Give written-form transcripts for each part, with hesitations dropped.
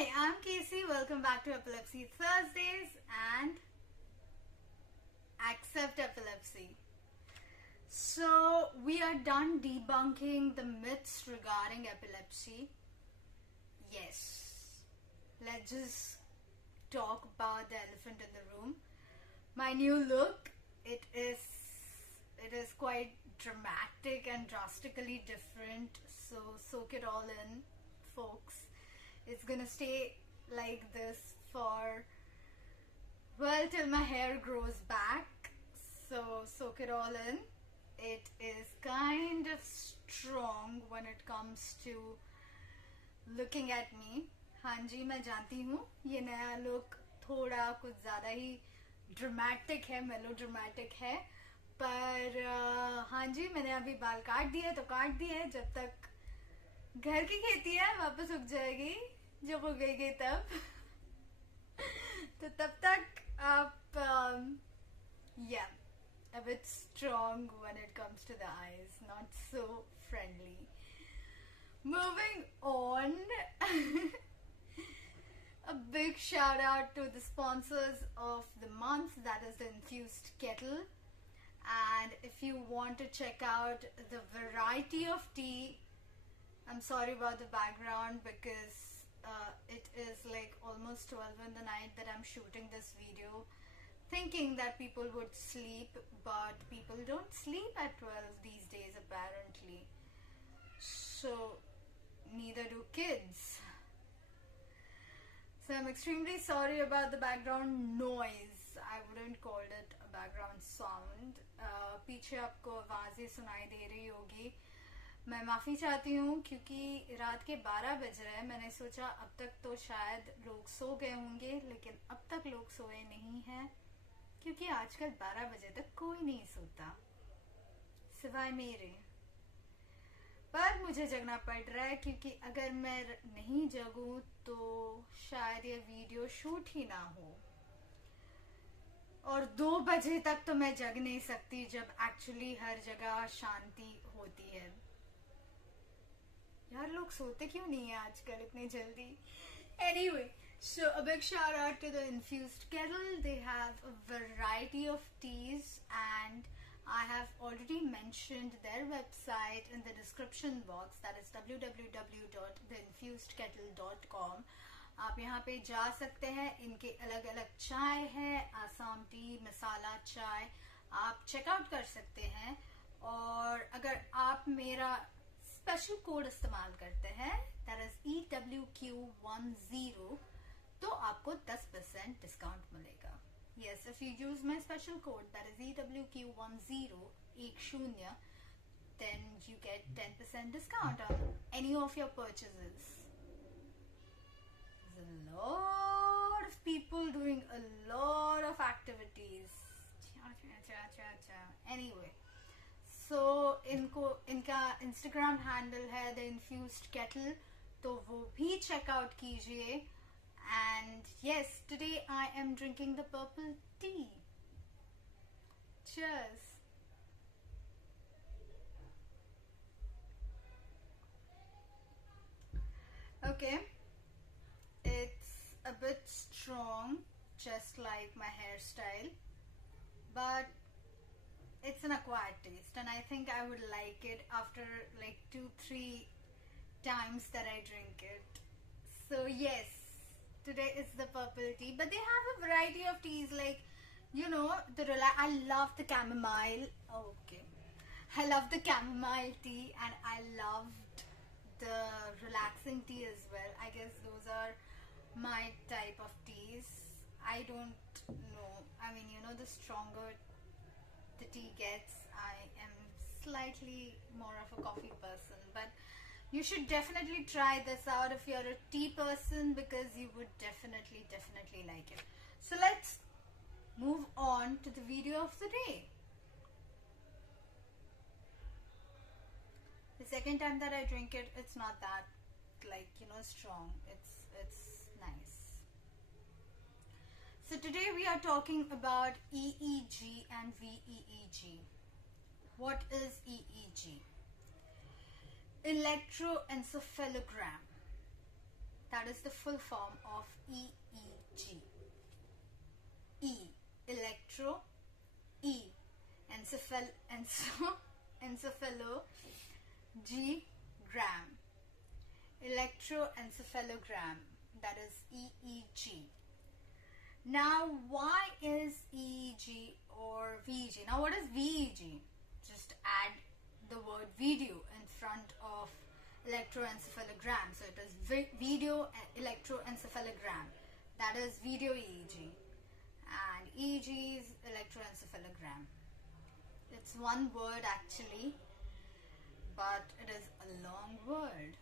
Hi, I'm Casey. Welcome back to Epilepsy Thursdays and Accept Epilepsy. So, we are done debunking the myths regarding epilepsy. Yes. Let's just talk about the elephant in the room. My new look, it is quite dramatic and drastically different. So, soak it all in, folks. It's gonna stay like this for, well, till my hair grows back. So soak it all in. It is kind of strong when it comes to looking at me. हाँ जी, मैं जानती हूँ ये नया look थोड़ा कुछ ज़्यादा ही dramatic है, मेलोड्रामेटिक है, पर हाँ जी, मैंने अभी बाल काट दिए तो काट दिए. जब तक घर की खेती है वापस उग जाएगी, जब उगेगी तब. तो तब तक आप a bit strong when it comes to the eyes, not so friendly. Moving on. A big shout out to the sponsors of the month, that is the Infused Kettle. And if you want to check out the variety of tea, I'm sorry about the background because it is like almost 12 in the night that I'm shooting this video, thinking that people would sleep, but people don't sleep at 12 these days apparently. So neither do kids. So I'm extremely sorry about the background noise. I wouldn't call it a background sound. पीछे आपको आवाजें सुनाई दे रही होगी. मैं माफ़ी चाहती हूँ क्योंकि रात के 12 बज रहे हैं. मैंने सोचा अब तक तो शायद लोग सो गए होंगे, लेकिन अब तक लोग सोए नहीं हैं क्योंकि आजकल 12 बजे तक कोई नहीं सोता सिवाय मेरे. पर मुझे जगना पड़ रहा है क्योंकि अगर मैं नहीं जगूं तो शायद ये वीडियो शूट ही ना हो. और 2 बजे तक तो मैं जग नहीं सकती जब एक्चुअली हर जगह शांति होती है. यार लोग सोते क्यों नहीं है आजकल इतनी जल्दी. Anyway, so a big shout out to the Infused Kettle. They have a variety of teas and I have already mentioned their website in the description box, that is www.theinfusedkettle.com. आप यहाँ पे जा सकते हैं. इनके अलग अलग चाय है, आसाम टी, मसाला चाय, आप चेकआउट कर सकते हैं. और अगर आप मेरा स्पेशल कोड इस्तेमाल करते हैं, that is EWQ10, तो आपको 10% डिस्काउंट मिलेगा. Yes, if you use my special code, that is EWQ10, then you get 10% discount on any of your purchases. There's a lot of people doing a lot of activities. Anyway, so इनका Instagram handle है The Infused Kettle, तो वो भी check out कीजिए. And yes, today I am drinking the purple tea. Cheers. Okay, it's a bit strong, just like my hairstyle, but it's an acquired taste and I think I would like it after like 2-3 times that I drink it. So yes, today is the purple tea, but they have a variety of teas, like, you know, I love the chamomile. Oh, okay, I love the chamomile tea and I loved the relaxing tea as well. I guess those are my type of teas. I don't know, I mean, you know, the stronger the tea gets, I am slightly more of a coffee person, but you should definitely try this out if you're a tea person, because you would definitely like it. So let's move on to the video of the day. The second time that I drink it, it's not that, like, you know, strong. It's nice. So today we are talking about EEG and VEEG. What is EEG? Electroencephalogram. That is the full form of EEG. E, electro, E, encephalo, G, gram. Electroencephalogram, that is EEG. Now, why is EEG or VEEG? Now, what is VEG? Just add the word video in front of electroencephalogram. So it is video electroencephalogram. That is video EEG. And EEG is electroencephalogram. It's one word actually, but it is a long word.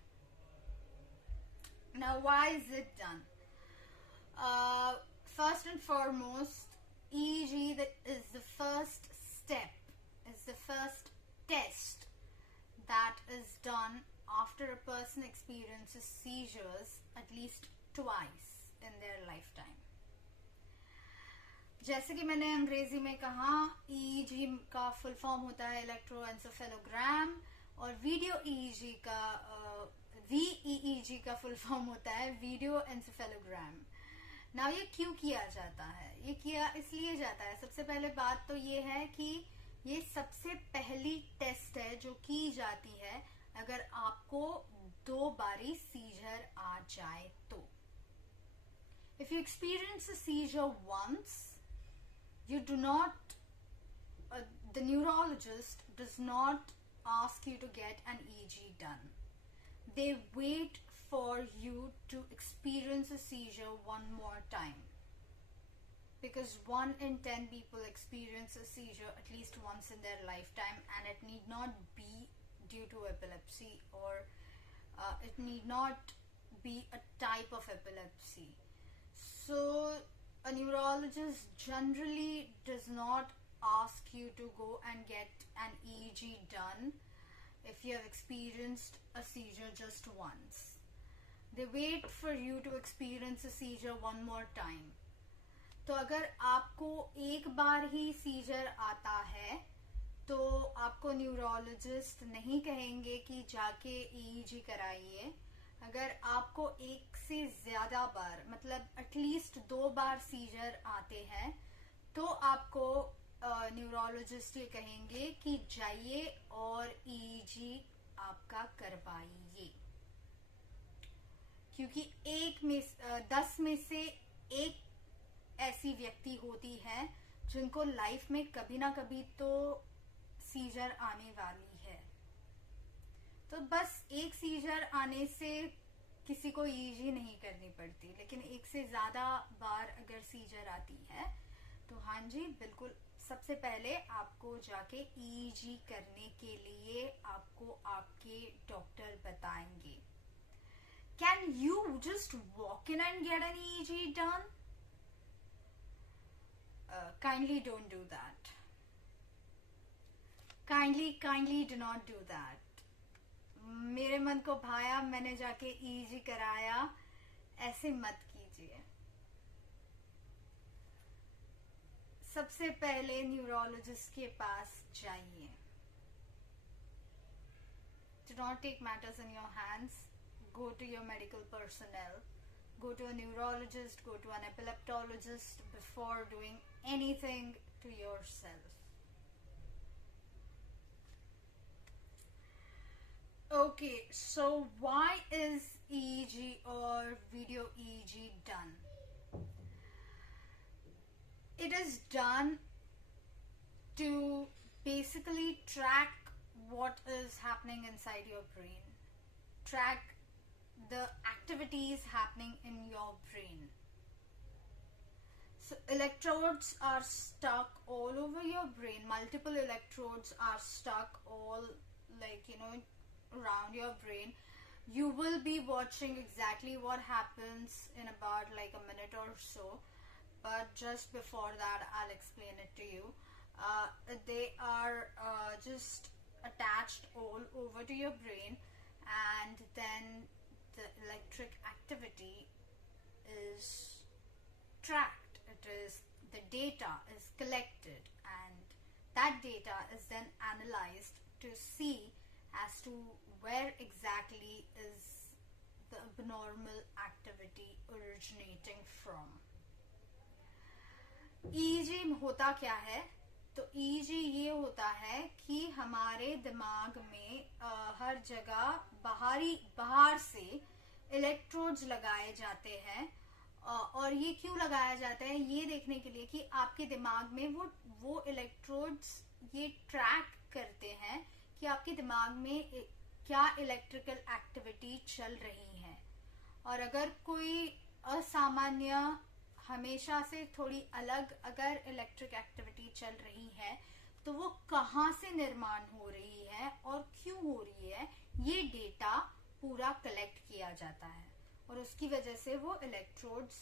Now, why is it done? First and foremost, EEG is the first step, is the first test that is done after a person experiences seizures at least twice in their lifetime. जैसे कि मैंने अंग्रेजी में कहा, EEG का full form होता है इलेक्ट्रोएंसेफेलोग्राम और वीडियो EEG का VEEG का फुल फॉर्म होता है वीडियो एंसेफेलोग्राम. नाउ ये क्यों किया जाता है? ये किया इसलिए जाता है, सबसे पहले बात तो ये है कि ये सबसे पहली टेस्ट है जो की जाती है अगर आपको 2 बारी सीजर आ जाए तो. If you experience a seizure once, you do not, the neurologist does not ask you to get an EEG done. They wait for you to experience a seizure one more time. Because 1 in 10 people experience a seizure at least once in their lifetime, and it need not be due to epilepsy or it need not be a type of epilepsy. So a neurologist generally does not ask you to go and get an EEG done if you have experienced a seizure just once. They wait for you to experience a seizure one more time. तो अगर आपको एक बार ही scissor आता है तो आपको neurologist नहीं कहेंगे कि जाके EEG कराइए. अगर आपको एक से ज्यादा बार, मतलब एटलीस्ट 2 बार सीजर आते हैं, तो आपको न्यूरोलॉजिस्ट ये कहेंगे कि जाइए और EEG आपका करवाइए. क्योंकि 10 में से एक ऐसी व्यक्ति होती है जिनको लाइफ में कभी ना कभी तो सीजर आने वाली है. तो बस एक सीजर आने से किसी को EEG नहीं करनी पड़ती, लेकिन एक से ज्यादा बार अगर सीजर आती है तो हाँ जी बिल्कुल, सबसे पहले आपको जाके EEG करने के लिए आपको आपके डॉक्टर बताएंगे. Can you just walk in and get an EEG done? Kindly don't do that. Kindly do not do that. मेरे मन को भाया, मैंने जाके EEG कराया, ऐसे मत कीजिए. सबसे पहले न्यूरोलॉजिस्ट के पास जाइए. Do not take matters in your hands. Go to your medical personnel. Go to a neurologist, go to an epileptologist before doing anything to yourself. Okay, so why is EEG or video EEG done? It is done to basically track what is happening inside your brain, track the activities happening in your brain. So electrodes are stuck all over your brain. Multiple electrodes are stuck all around your brain. You will be watching exactly what happens in about like a minute or so, but just before that I'll explain it to you. They are just attached all over to your brain, and then the electric activity is tracked. The data is collected, and that data is then analyzed to see as to where exactly is the abnormal activity originating from. EEG होता क्या है? तो EEG ये होता है कि हमारे दिमाग में हर जगह बाहर से इलेक्ट्रोड्स लगाए जाते हैं, और ये क्यों लगाया जाता है? ये देखने के लिए कि आपके दिमाग में वो इलेक्ट्रोड्स ये ट्रैक करते हैं कि आपके दिमाग में क्या इलेक्ट्रिकल एक्टिविटी चल रही है, और अगर कोई असामान्य, हमेशा से थोड़ी अलग अगर इलेक्ट्रिक एक्टिविटी चल रही है तो वो कहाँ से निर्माण हो रही है और क्यों हो रही है, ये डेटा पूरा कलेक्ट किया जाता है, और उसकी वजह से वो इलेक्ट्रोड्स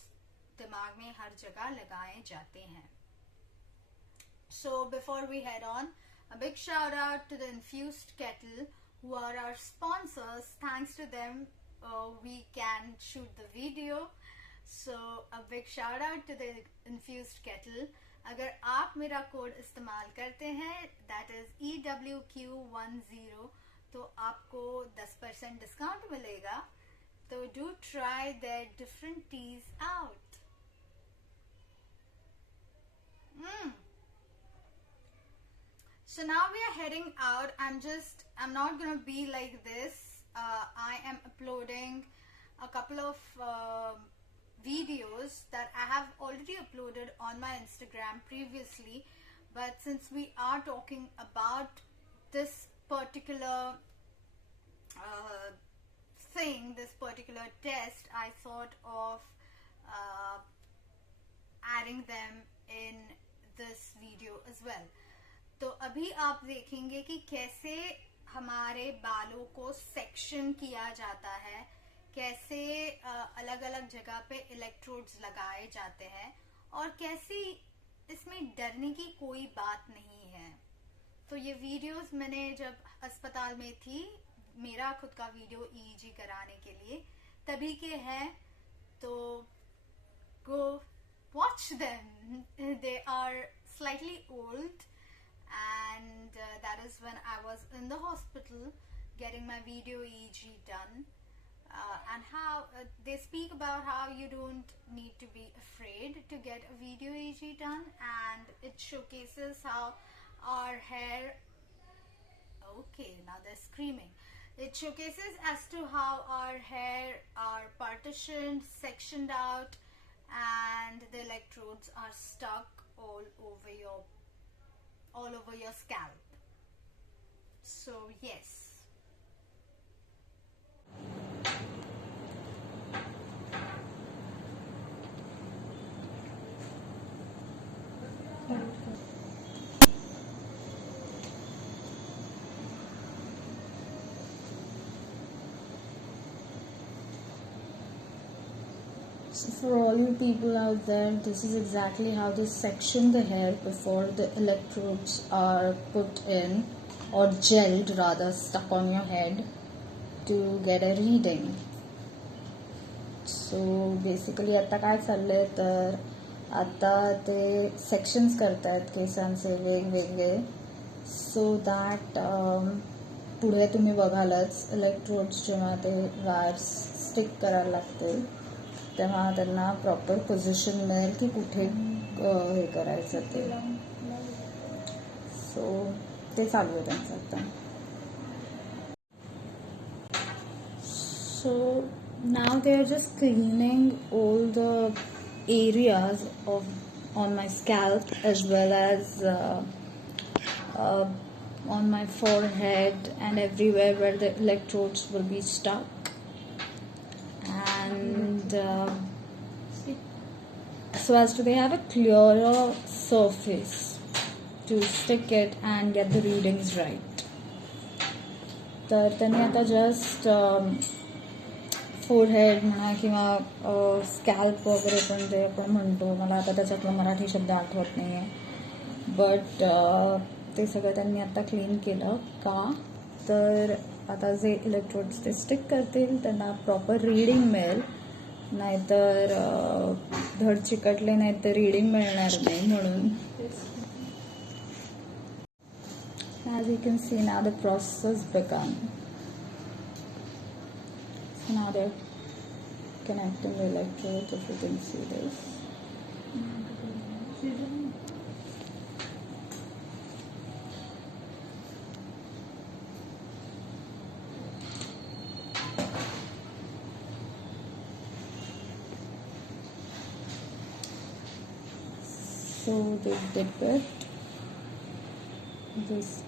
दिमाग में हर जगह लगाए जाते हैं. So before we head on, a big shout out to the Infused Kettle, who are our sponsors. Thanks to them, we can shoot the video. So a big shout out to the Infused Kettle. अगर आप मेरा code इस्तेमाल करते हैं, that is EWQ10, तो आपको 10% discount मिलेगा. तो do try their different teas out. So now we are heading out. I'm not gonna be like this. I am uploading a couple of videos that I have already uploaded on my Instagram previously, but since we are talking about this particular this particular test, I thought of adding them in this video as well. तो अभी आप देखेंगे कि कैसे हमारे बालों को section किया जाता है, कैसे अलग अलग जगह पे इलेक्ट्रोड्स लगाए जाते हैं, और कैसे इसमें डरने की कोई बात नहीं है. तो ये वीडियोस मैंने जब अस्पताल में थी, मेरा खुद का वीडियो EEG कराने के लिए, तभी के हैं. तो go watch them. They are slightly old, and that is when I was in the hospital getting my video EEG done, and how they speak about how you don't need to be afraid to get a video EEG done, and it showcases how our hair, okay, now they're screaming, it showcases as to how our hair are partitioned, sectioned out, and the electrodes are stuck all over your scalp. So yes. So for all you people out there, this is exactly how they section the hair before the electrodes are put in, or gelled rather, stuck on your head to get a reading. So basically आता काय चाललंय तर आता ते sections करतायत केसांचे वेगवेगळे, so that पुढे तुम्ही बघालच इलेक्ट्रोड्स जेव्हा ते वायर्स स्टिक करायला लागतील तेव्हा त्यांना प्रॉपर पोझिशन मिळेल की कुठे हे करायचं ते. सो ते चालू आहे त्यांचं आता. So now they are just cleaning all the areas on my scalp as well as on my forehead and everywhere where the electrodes will be stuck, and so as to they have a clearer surface to stick it and get the readings right. तर त्यांनी आता just forehead म्हणा किंवा scalp वगैरे पण ते आपण म्हणतो, मला आता त्याच्यातला मराठी शब्द आठवत नाही आहे, बट ते सगळं त्यांनी आता क्लीन केलं. का तर आता जे इलेक्ट्रोड्स ते स्टिक करतील त्यांना प्रॉपर रीडिंग मिळेल, नाहीतर धड चिकटले नाही तर रीडिंग मिळणार नाही म्हणून. As you can see now the process has begun. So now they're connecting the electrodes, if you can see this. So they dip it, just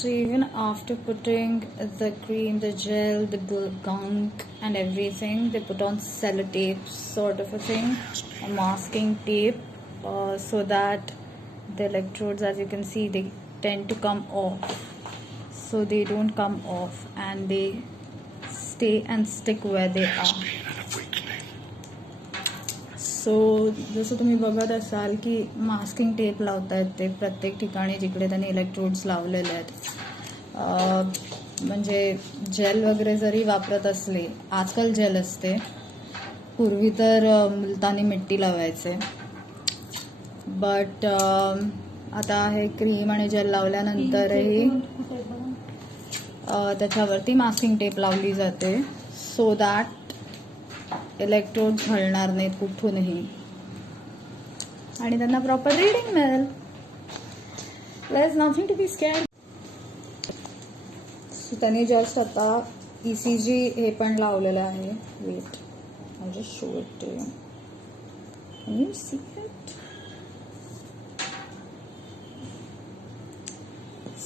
so even after putting the cream, the gel, the gunk and everything, they put on sellotape sort of a thing, a masking tape, so that the electrodes, as you can see, they tend to come off. So they don't come off and they stay and stick where they are. सो जसं तुम्ही बघत असाल की masking tape लावतायत ते प्रत्येक ठिकाणी जिकडे त्यांनी इलेक्ट्रोड्स लावलेले आहेत. म्हणजे जेल वगैरे जरी वापरत असले, आजकाल जेल असते, पूर्वी तर मुलतानी मिट्टी लावायचे, बट आता हे क्रीम आणि जेल लावल्यानंतरही त्याच्यावरती मास्किंग टेप लावली जाते, सो दॅट इलेक्ट्रोड हलणार नाहीत कुठूनही आणि त्यांना प्रॉपर रीडिंग मिळेल. There is nothing to be scared. So त्यांनी जस्ट आता ECG हे पण लावलेलं आहे. Wait, I just show it to you. Can you see it?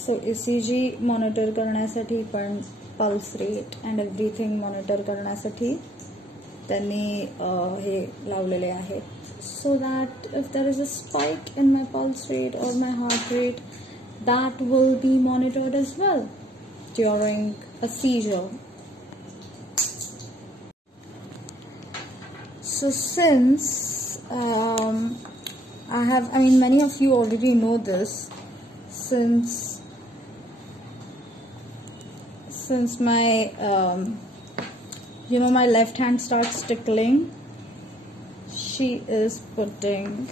So ECG monitor करण्यासाठी पण pulse rate and everything monitor करण्यासाठी त्यांनी हे लावलेले आहेत, so that if there is a spike in my pulse rate और my heart rate, that will be monitored as well during a seizure. So since many of you already know this, since my my left hand starts tickling, she is putting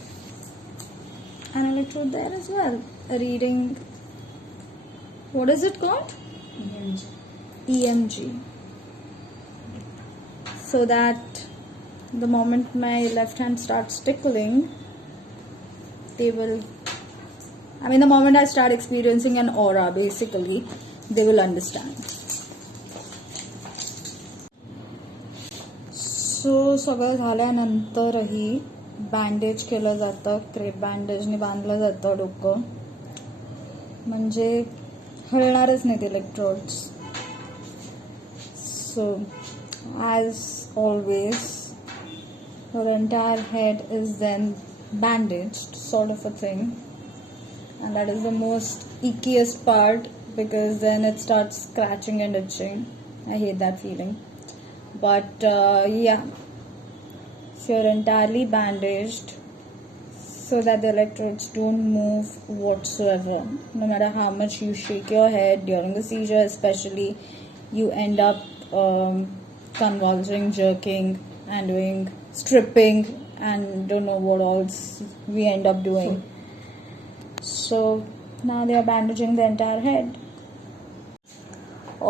an electrode there as well, reading, what is it called? EMG. So that the moment my left hand starts tickling, the moment I start experiencing an aura, basically, they will understand. सो सगळं झाल्यानंतरही bandage केलं जातं, crepe बँडेजने बांधलं जातं डोकं, म्हणजे हलणारच नाहीत electrodes. So as always your entire head is then bandaged, sort of a thing, and that is the most ickiest part because then it starts scratching and itching. I hate that feeling. But yeah, so you're entirely bandaged so that the electrodes don't move whatsoever. No matter how much you shake your head during the seizure, especially, you end up convulsing, jerking, and doing stripping, and don't know what else we end up doing. So now they are bandaging the entire head.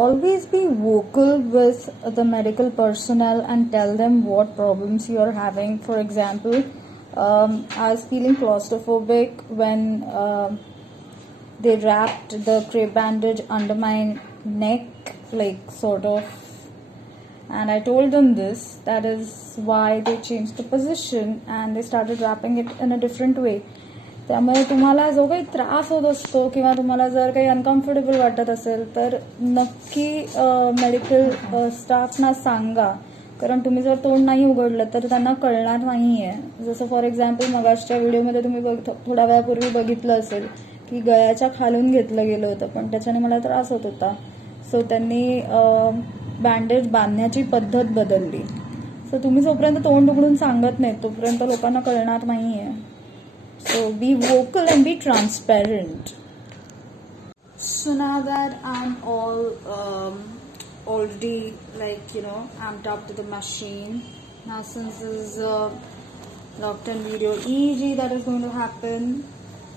Always be vocal with the medical personnel and tell them what problems you are having. For example, I was feeling claustrophobic when they wrapped the crepe bandage under my neck, like sort of, and I told them this. That is why they changed the position and they started wrapping it in a different way. त्यामुळे तुम्हाला जो काही त्रास होत असतो किंवा तुम्हाला जर काही अनकम्फर्टेबल वाटत असेल तर नक्की मेडिकल स्टाफना सांगा, कारण तुम्ही जर तोंड नाही उघडलं तर त्यांना कळणार नाहीये. जसं फॉर एक्झाम्पल मगाशच्या व्हिडिओमध्ये तुम्ही थोड्या वेळापूर्वी बघितलं असेल की गळ्याच्या खालून घेतलं गेलं होतं, पण त्याच्याने मला त्रास होत होता. सो त्यांनी बँडेज बांधण्याची पद्धत बदलली. सो तुम्ही जोपर्यंत तोंड उघडून सांगत नाही तोपर्यंत लोकांना कळणार नाहीये. So be vocal and be transparent. So now that I'm all already amped up to the machine. Now since this is a locked-in video EEG that is going to happen.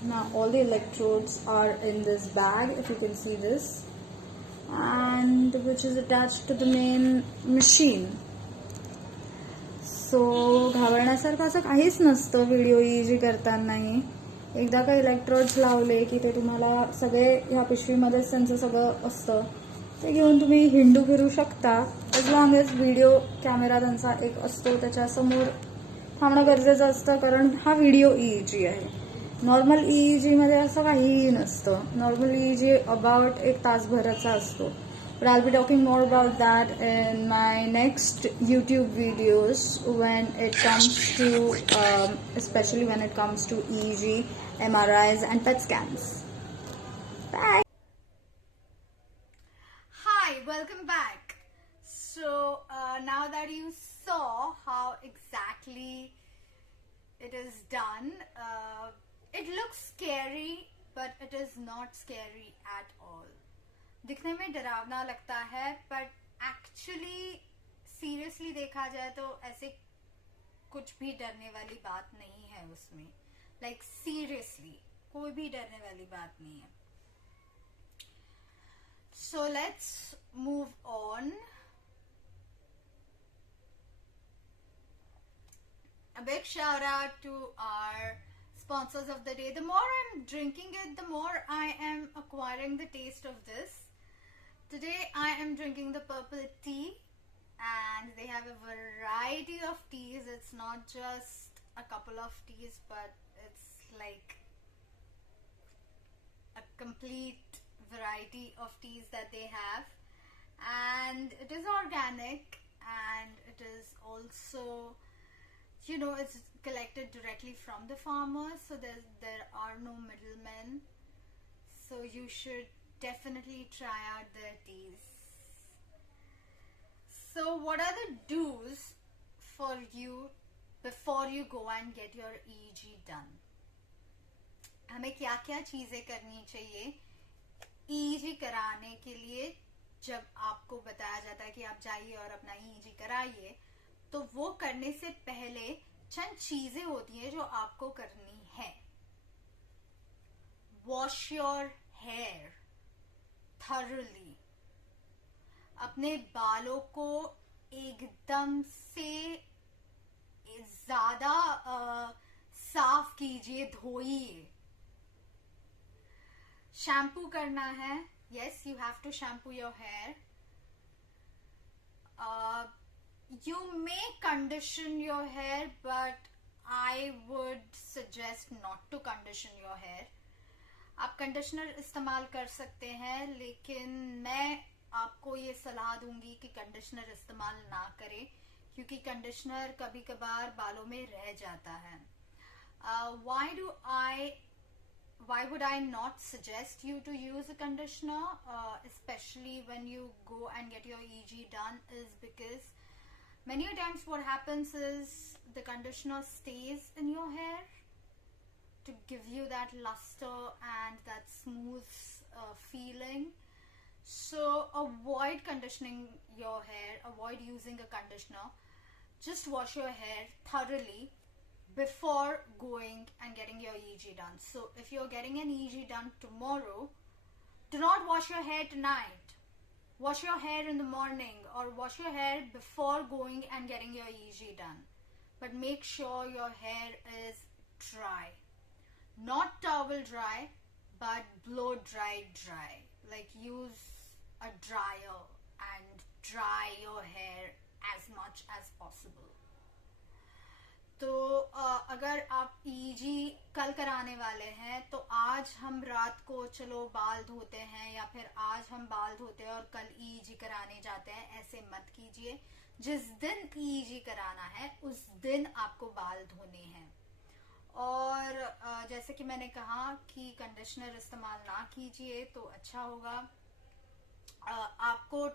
Now all the electrodes are in this bag, if you can see this, and which is attached to the main machine. सो घाबरण्यासारखं असं काहीच नसतं video EEG करतानाही. एकदा का electrodes लावले की ते तुम्हाला सगळे ह्या पिशवीमध्येच त्यांचं सगळं असतं. ते घेऊन तुम्ही हिंडू फिरू शकता as long as video camera त्यांचा एक असतो त्याच्यासमोर थांबणं गरजेचं असतं, कारण हा व्हिडिओ EEG आहे. नॉर्मल EEG मध्ये असं काहीही नसतं. नॉर्मल EEG अबाउट 1 तासभराचा असतो. But I'll be talking more about that in my next YouTube videos when it comes to, especially when it comes to EEG, MRIs and PET scans. Bye! Hi, welcome back. So now that you saw how exactly it is done, it looks scary, but it is not scary at all. दिखने में डरावना लगता है, but actually seriously देखा जाए तो ऐसे कुछ भी डरने वाली बात नहीं है उसमें. लाइक सीरियसली कोई भी डरने वाली बात नहीं है. So let's move on. A big shout out to our sponsors of the day. The more I'm drinking it, the more I am acquiring the taste of this. Today I am drinking the purple tea, and they have a variety of teas. It's not just a couple of teas, but it's like a complete variety of teas that they have. And it is organic, and it is also, it's collected directly from the farmers, so there are no middlemen. So you should definitely try out their teas. So what are the do's for you before you go and get your EEG done? हमें क्या क्या चीजें करनी चाहिए EEG कराने के लिए. जब आपको बताया जाता है कि आप जाइए और अपना EEG कराइए, तो वो करने से पहले चंद चीजें होती हैं जो आपको करनी है. Wash your hair thoroughly. अपने बालों को एकदम से ज्यादा साफ कीजिए, धोइए. शैम्पू करना है. yes, you have to shampoo your hair. You may condition your hair, but I would suggest not to condition your hair. आप कंडीशनर इस्तेमाल कर सकते हैं, लेकिन मैं आपको ये सलाह दूंगी कि कंडीशनर इस्तेमाल ना करें, क्योंकि कंडीशनर कभी कभार बालों में रह जाता है. Why would I not suggest you to use a conditioner, especially when you go and get your EEG done, is because many times what happens is the conditioner stays in your hair to give you that luster and that smooth feeling. So avoid conditioning your hair, avoid using a conditioner. Just wash your hair thoroughly before going and getting your EEG done. So if you're getting an EEG done tomorrow, do not wash your hair tonight. Wash your hair in the morning, or wash your hair before going and getting your EEG done. But make sure your hair is dry. Not towel dry, but blow dry. Like use a dryer and dry your hair as much as possible. तो अगर आप EEG कल कराने वाले हैं, तो आज हम रात को चलो बाल धोते हैं, या फिर आज हम बाल धोते हैं और कल EEG कराने जाते हैं. ऐसे मत कीजिए. जिस दिन EEG कराना है उस दिन आपको बाल धोने हैं. और जैसे कि मैंने कहा कि कंडीशनर इस्तेमाल ना कीजिए तो अच्छा होगा. आपको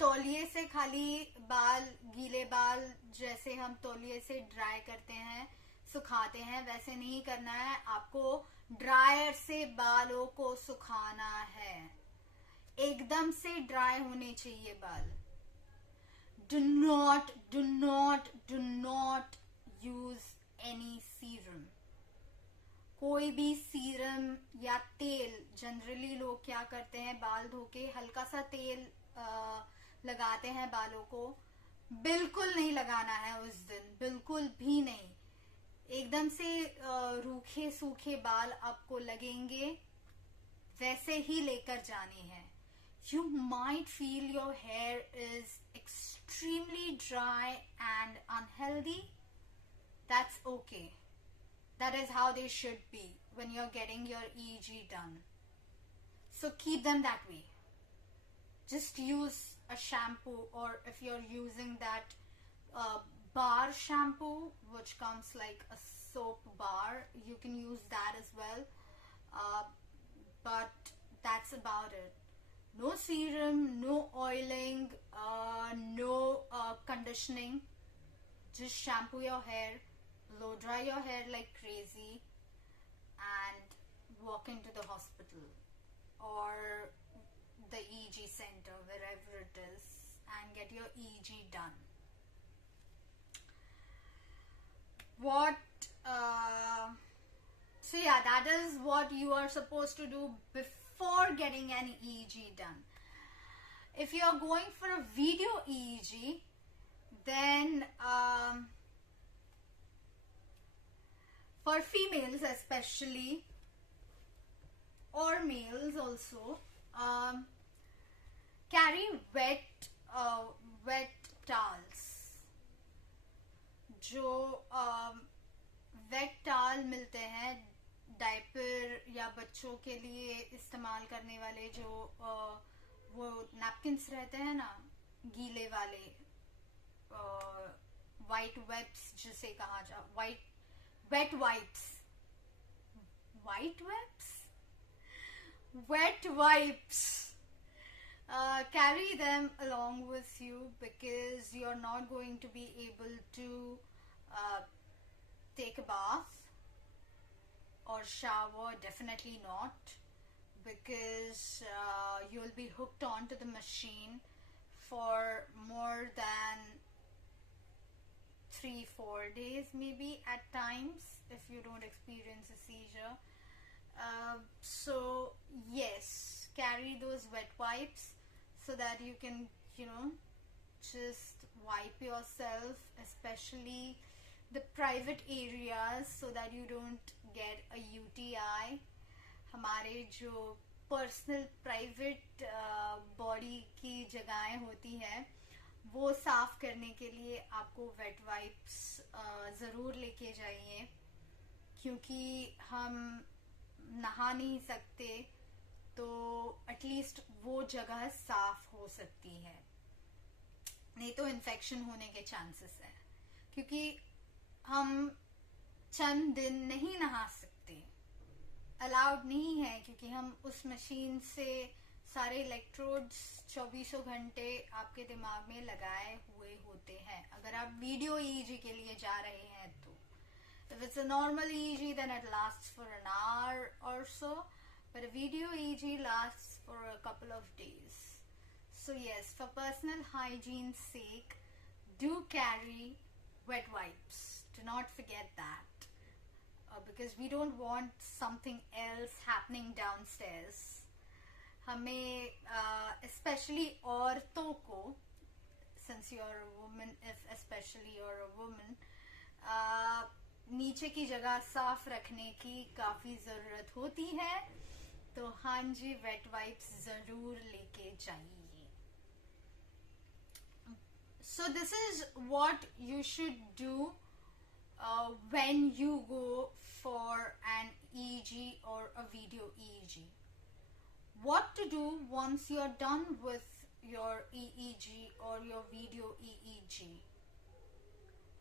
तौलिए से खाली बाल, गीले बाल जैसे हम तौलिए से ड्राई करते हैं, सुखाते हैं, वैसे नहीं करना है आपको। ड्रायर से बालों को सुखाना है, एकदम से ड्राई होने चाहिए बाल। Do not use any serum. कोई भी सीरम या तेल, जनरली लोग क्या करते हैं, बाल धो के हल्का सा तेल लगाते हैं बालों को। बिल्कुल नहीं लगाना है उस दिन, बिल्कुल भी नहीं। एकदम से रूखे सूखे बाल आपको लगेंगे, वैसे ही लेकर जाने हैं। You might feel your hair is extremely dry and unhealthy. That's okay. That is how they should be when you're getting your EEG done. So keep them that way. Just use a shampoo, or if you're using that bar shampoo, which comes like a soap bar, you can use that as well. But that's about it. No serum, no oiling, no conditioning. Just shampoo your hair, blow dry your hair like crazy, and walk into the hospital or the EEG center, wherever it is, and get your EEG done. So yeah, that is what you are supposed to do before getting an EEG done. If you are going for a video EEG, then for females especially, or males also, carry wet towels. जो wait towel मिलते हैं diaper या बच्चों के लिए इस्तेमाल करने वाले, जो वो नैपकिन्स रहते हैं ना, गीले वाले, वाइट वेप्स जिसे कहा जा, wet wipes, carry them along with you, because you're not going to be able to take a bath or shower, definitely not, because you'll be hooked onto the machine for more than 3-4 days, maybe at times, if you don't experience a seizure. So yes, carry those wet wipes so that you can, just wipe yourself, especially the private areas, so that you don't get a UTI. हमारे जो personal private body की जगहें होती हैं, वो साफ करने के लिए आपको वेट वाइप्स ज़रूर लेके जाइए, क्योंकि हम नहा नहीं सकते, तो एटलीस्ट वो जगह साफ हो सकती है, नहीं तो इन्फेक्शन होने के चांसेस हैं, क्योंकि हम चंद दिन नहीं नहा सकते, अलाउड नहीं है, क्योंकि हम उस मशीन से सारे इलेक्ट्रोड्स 24 घंटे आपके दिमाग में लगाए हुए होते हैं। अगर आप वीडियो EEG के लिए जा रहे हैं तो if it's a normal EEG, then it lasts for an hour or so, but a video EEG lasts for a couple of days. So yes, for personal hygiene's sake, do carry wet wipes. Do not forget that, because we don't want something else happening downstairs. हमें especially औरतों को, since you're a woman, if especially you're a woman, नीचे की जगह साफ रखने की काफी जरूरत होती है, तो हाँ जी, वेट वाइप्स जरूर लेके जाइए। So this is what you should do when you go for an EEG or a video EEG. What to do once you're done with your EEG or your video EEG?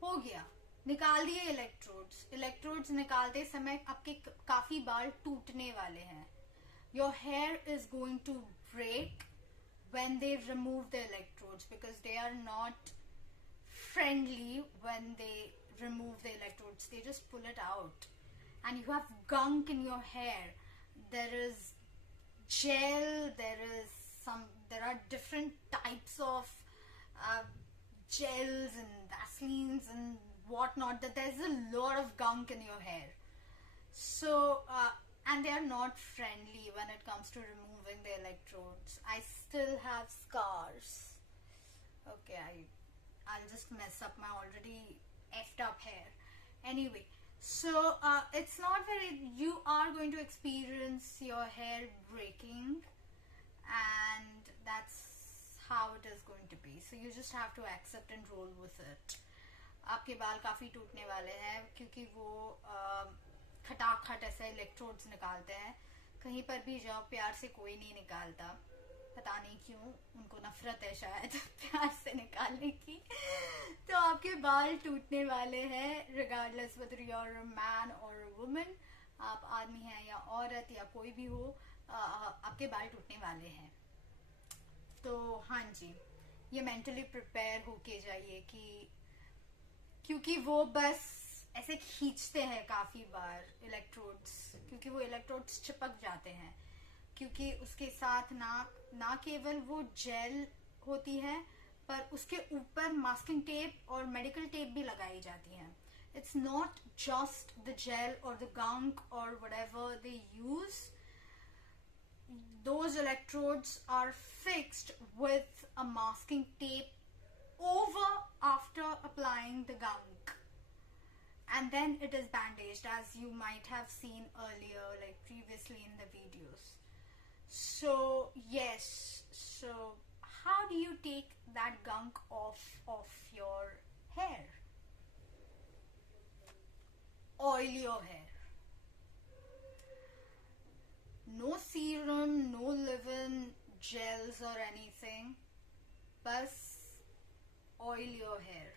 हो गया, निकाल दिए electrodes निकालते समय आपके काफी बाल टूटने वाले हैं. Your hair is going to break when they remove the electrodes, because they are not friendly when they remove the electrodes. They just pull it out and you have gunk in your hair. There is gel, there are different types of gels and Vaselines and whatnot, that there's a lot of gunk in your hair. So and they are not friendly when it comes to removing the electrodes. I still have scars. Okay, I'll just mess up my already effed up hair. Anyway, so it's not very, you are going to experience your hair breaking, and that's how it is going to be. So you just have to accept and roll with it. आपके बाल काफ़ी टूटने वाले हैं क्योंकि वो खटाखट ऐसे electrodes निकालते हैं. कहीं पर भी जाओ प्यार से कोई नहीं निकालता, पता नहीं क्यों, उनको नफरत है शायद प्यार से निकालने की. तो आपके बाल टूटने वाले हैं regardless whether you're a man or a woman, आप आदमी हैं या औरत या कोई भी हो, आपके बाल टूटने वाले हैं. तो हाँ जी, ये मेंटली प्रिपेयर होके जाइए कि क्योंकि वो बस ऐसे खींचते हैं काफ़ी बार इलेक्ट्रोड्स, क्योंकि वो इलेक्ट्रोड्स चिपक जाते हैं, क्योंकि उसके साथ ना केवल वो जेल होती है पर उसके ऊपर मास्किंग टेप और मेडिकल टेप भी लगाई जाती है. It's not just the gel और द गंक और whatever they use. Those electrodes are fixed with a masking tape over after applying the gunk, and then it is bandaged, as you might have seen earlier, like previously in the videos. So yes, so how do you take that gunk off of your hair? Oil your hair. No serum, no leave-in gels or anything. बस oil your hair.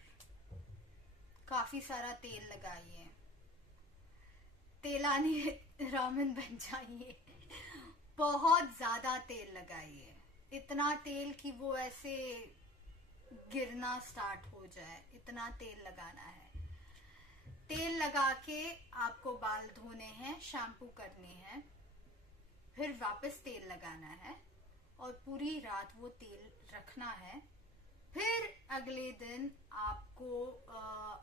काफी सारा तेल लगाइए, तेलानी रामन बन जाइए. बहुत ज्यादा तेल लगाइए, इतना तेल कि वो ऐसे गिरना स्टार्ट हो जाए, इतना तेल लगाना है. तेल लगा के आपको बाल धोने हैं, शैम्पू करने हैं, फिर वापस तेल लगाना है और पूरी रात वो तेल रखना है. फिर अगले दिन आपको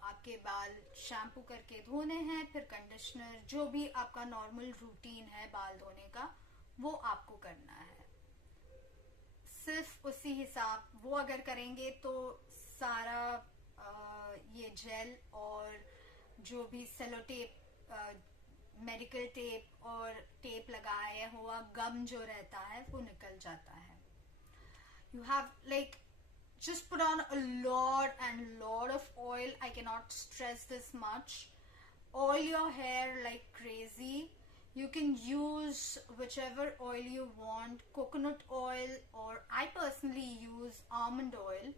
आपके बाल शैम्पू करके धोने हैं, फिर कंडीशनर, जो भी आपका नॉर्मल रूटीन है बाल धोने का, वो आपको करना है. सिर्फ उसी हिसाब वो अगर करेंगे तो सारा ये जेल और जो भी सेलो टेप, मेडिकल टेप और टेप लगाया हुआ गम जो रहता है वो निकल जाता है. You have like just put on a lot of oil. I cannot stress this much. Oil your hair like crazy. You can use whichever oil you want, coconut oil, or I personally use almond oil.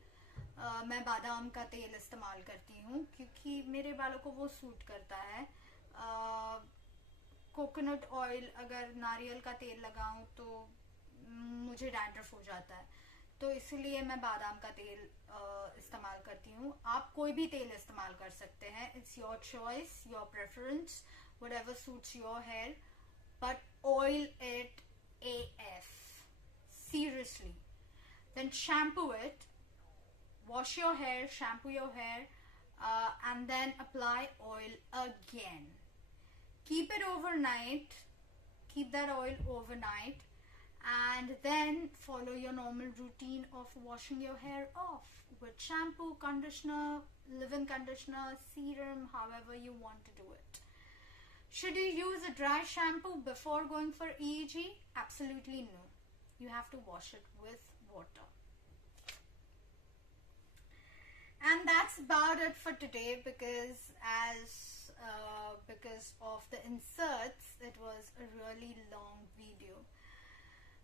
मैं बादाम का तेल इस्तेमाल करती हूँ क्योंकि मेरे बालों को वो सूट करता है. कोकोनट ऑयल, अगर नारियल का तेल लगाऊं तो मुझे डैंड्रफ हो जाता है, तो इसलिए मैं बादाम का तेल इस्तेमाल करती हूँ. आप कोई भी तेल इस्तेमाल कर सकते हैं. It's your choice, your preference, whatever suits your hair, but oil it AF. Seriously. Then shampoo it, wash your hair, shampoo your hair, and then apply oil again. Keep it overnight, keep that oil overnight, and then follow your normal routine of washing your hair off with shampoo, conditioner, leave-in conditioner, serum, however you want to do it. Should you use a dry shampoo before going for EEG? Absolutely no. You have to wash it with water. And that's about it for today, because because of the inserts, it was a really long video.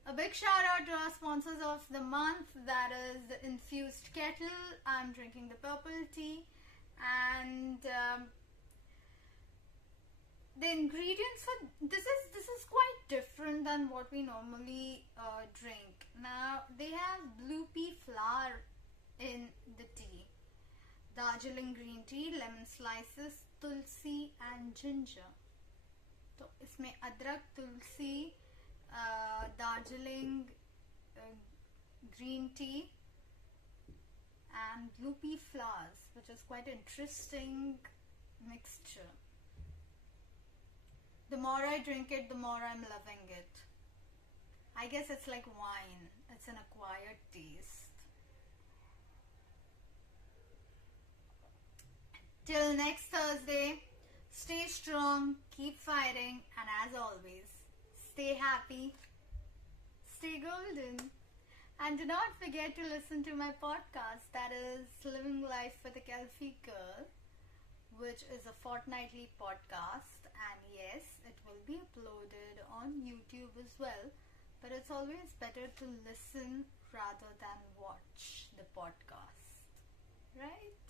A big shout out to our sponsors of the month, that is the Infused Kettle. I'm drinking the purple tea, and The ingredients are this is quite different than what we normally drink. Now they have blue pea flower in the tea, Darjeeling green tea, lemon slices, tulsi and ginger. तो इसमें अदरक, तुलसी, Darjeeling green tea and blue pea flowers, which is quite interesting mixture. The more I drink it, the more I'm loving it. I guess it's like wine. It's an acquired taste. Till next Thursday, stay strong, keep fighting, and as always, stay happy, stay golden. And do not forget to listen to my podcast, that is Living Life with a Kelfi Girl, which is a fortnightly podcast. And yes, it will be uploaded on YouTube as well. But it's always better to listen rather than watch the podcast, right?